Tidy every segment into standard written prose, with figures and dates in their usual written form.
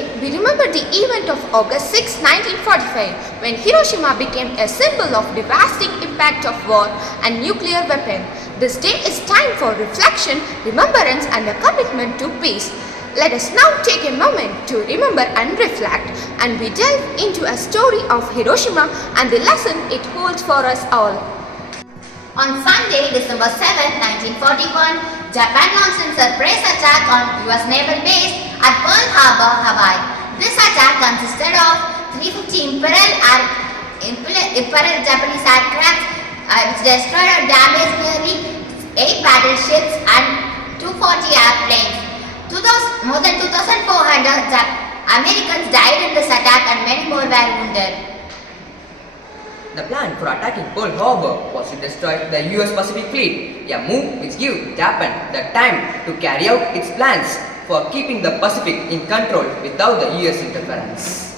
Today, we remember the event of August 6, 1945, when Hiroshima became a symbol of devastating impact of war and nuclear weapon. This day is time for reflection, remembrance and a commitment to peace. Let us now take a moment to remember and reflect, and we delve into a story of Hiroshima and the lesson it holds for us all. On Sunday, December 7, 1941, Japan launched a surprise attack on US naval base at Pearl Harbor, Hawaii. This attack consisted of 350 Imperial Japanese aircraft which destroyed or damaged nearly 8 battleships and 240 airplanes. More than 2,400 Americans died in this attack and many more were wounded. The plan for attacking Pearl Harbor was to destroy the US Pacific Fleet, a move which gave Japan the time to carry out its plans for keeping the Pacific in control without the US interference.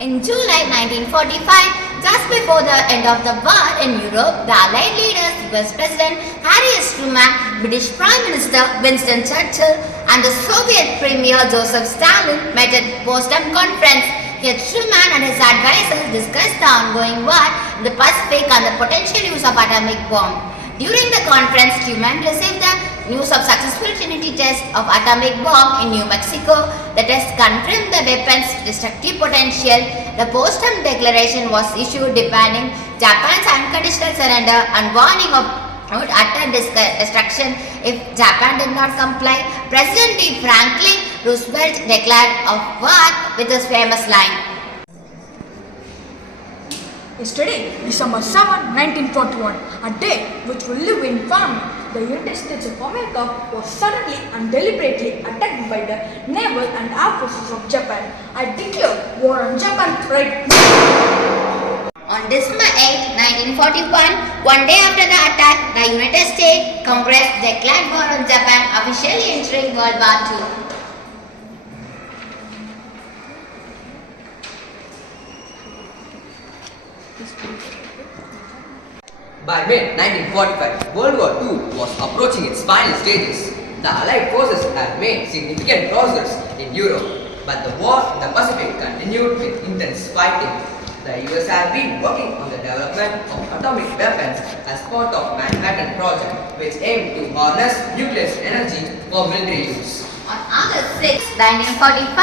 In July 1945, just before the end of the war in Europe, the Allied leaders, US President Harry S. Truman, British Prime Minister Winston Churchill, and the Soviet Premier Joseph Stalin met at Potsdam Conference. Here, Truman and his advisors discussed the ongoing war in the Pacific and the potential use of atomic bomb. During the conference, Truman received the news of successful Trinity test of atomic bomb in New Mexico. The test confirmed the weapon's destructive potential. The Potsdam Declaration was issued demanding Japan's unconditional surrender and warning of utter destruction if Japan did not comply. President Franklin Roosevelt declared war with his famous line. Yesterday, December 7, 1941, a day which will live in infamy, the United States of America was suddenly and deliberately attacked by the naval and air forces of Japan. I declare war on Japan right now. On December 8, 1941, one day after the attack, the United States Congress declared war on Japan, officially entering World War II. By May 1945, World War II was approaching its final stages. The Allied forces had made significant progress in Europe, but the war in the Pacific continued with intense fighting. The US had been working on the development of atomic weapons as part of Manhattan Project, which aimed to harness nuclear energy for military use. On August 6, 1945,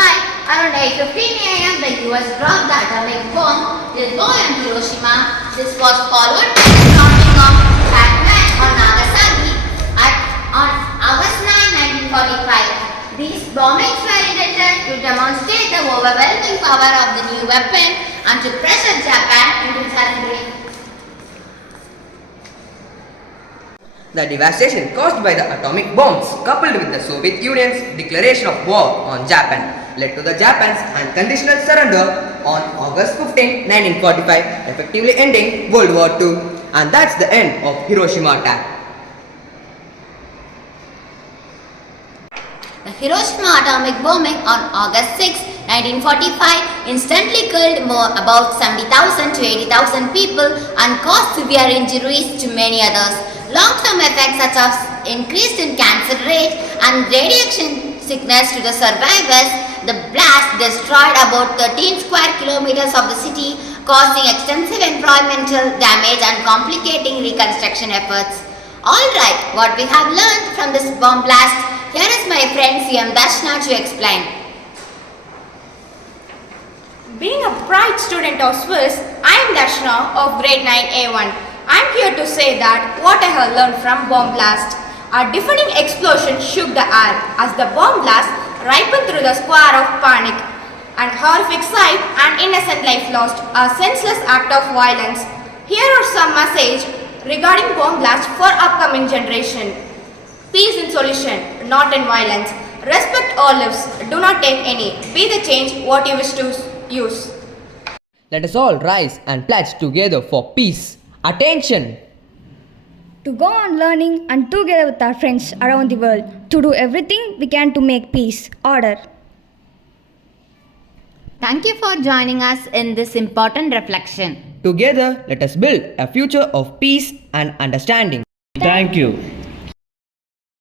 around 8:15 a.m., the US dropped the atomic bomb on Hiroshima. This was followed by the dropping of Hiroshima on Nagasaki on August 9, 1945. These bombings were intended to demonstrate the overwhelming power of the new weapon and to pressure Japan into surrendering. The devastation caused by the atomic bombs, coupled with the Soviet Union's declaration of war on Japan, led to the Japan's unconditional surrender on August 15, 1945, effectively ending World War II. And that's the end of Hiroshima attack. The Hiroshima atomic bombing on August 6, 1945 instantly killed about 70,000 to 80,000 people and caused severe injuries to many others. Long-term effects such as increase in cancer rate and radiation sickness to the survivors. The blast destroyed about 13 square kilometers of the city, causing extensive environmental damage and complicating reconstruction efforts. Alright, what we have learned from this bomb blast, here is my friend CM Darshana to explain. Being a bright student of Swiss, I am Darshana of grade 9A1. I am here to say that what I have learned from bomb blast. A deafening explosion shook the air as the bomb blast ripened through the square of panic. An horrific sight and innocent life lost, a senseless act of violence. Here are some messages regarding bomb blast for upcoming generation. Peace in solution, not in violence. Respect all lives, do not take any. Be the change what you wish to use. Let us all rise and pledge together for peace. Attention! To go on learning and together with our friends around the world to do everything we can to make peace, order. Thank you for joining us in this important reflection. Together, let us build a future of peace and understanding. Thank you.